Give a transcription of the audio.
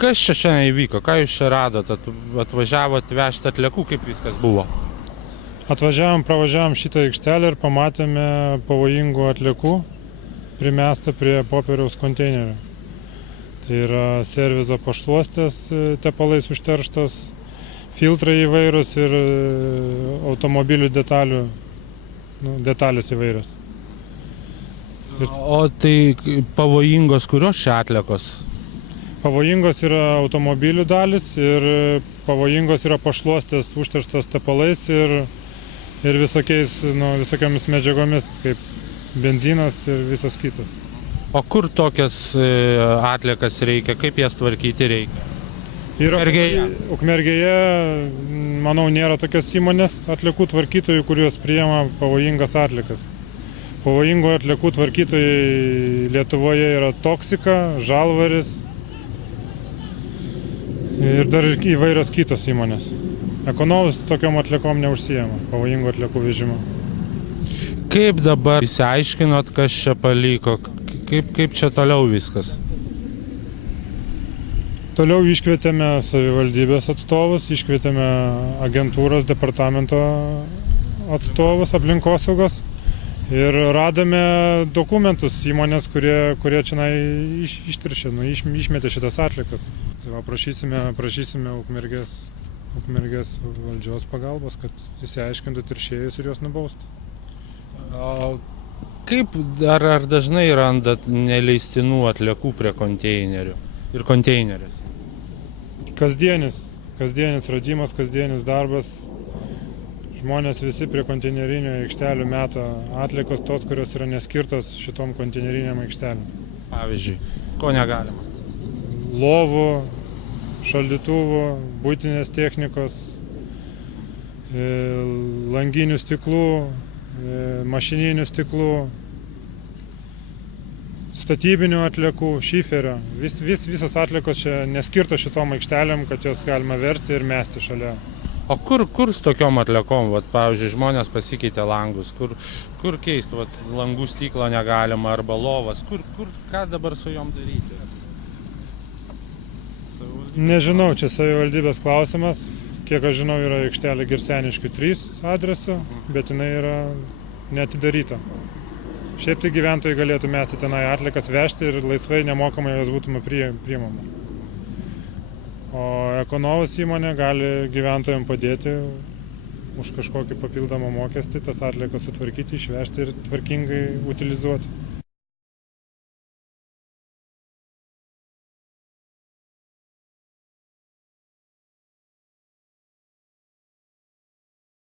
Kas čia šiandien įvyko? Ką jūs čia radot? Atvažiavot vežti atliekų, kaip viskas buvo? Pravažiavom šitą aikštelę ir pamatėme pavojingų atliekų primestą prie popieriaus konteinerio. Tai yra servizo pašluostės tepalais užterštos, filtrai įvairūs ir automobilių detalės įvairios. O tai pavojingos kurios čia atliekos? Pavojingos yra automobilių dalis ir pavojingos yra pašluostės užterštos tepalais ir visokiamis medžiagomis, kaip benzinas ir visos kitos. O kur tokias atliekas reikia? Kaip jas tvarkyti reikia? Ukmergėje, manau, nėra tokios įmonės atliekų tvarkytojų, kurios priima pavojingas atliekas. Pavojingų atliekų tvarkytojai Lietuvoje yra Toksika, Žalvaris ir dar įvairios kitos įmonės. Ekonovus tokiom atliekom neužsijama, pavojingų atliekų vežimo. Kaip dabar išsiaiškinot, kas čia paliko? Kaip čia toliau viskas? Toliau iškvietėme savivaldybės atstovus, iškvietėme agentūros departamento atstovus aplinkosaugos ir radome dokumentus įmonės, kurie čia išteršė, išmetė šitas atliekas. Tai prašysime Ukmergės valdžios pagalbos, kad išsiaiškintų teršėjus ir juos nubaustų. Kaip ar dažnai randat neleistinų atliekų prie konteinerių ir konteinerės? Kasdienis radimas, kasdienis darbas. Žmonės visi prie konteinerinių aikštelių meta atliekos tos, kurios yra neskirtos šitom konteineriniam aikštelėm. Pavyzdžiui, ko negalima? Lovų, šaldytuvų, buitinės technikos, langinių stiklų, mašininių stiklų, statybinių atliekų, šiferio. Visos atliekos čia neskirtos šitom aikštelėm, kad jas galima versti ir mesti šalia. O kur su tokiom atliekom? Pavyzdžiui, žmonės pasikeitė langus. Kur keisti? Langų stiklo negalima arba lovas. Ką dabar su jom daryti? Nežinau, čia savivaldybės klausimas. Kiek aš žinau, yra aikštelė Girseniškių 3 adresu, bet jinai yra neatidaryta. Šiaip tai gyventojai galėtų mesti tenai atliekas vežti ir laisvai nemokamai jos būtume priimamos. O Ekonovus įmonė gali gyventojams padėti už kažkokį papildomą mokestį tas atliekas sutvarkyti, išvežti ir tvarkingai utilizuoti.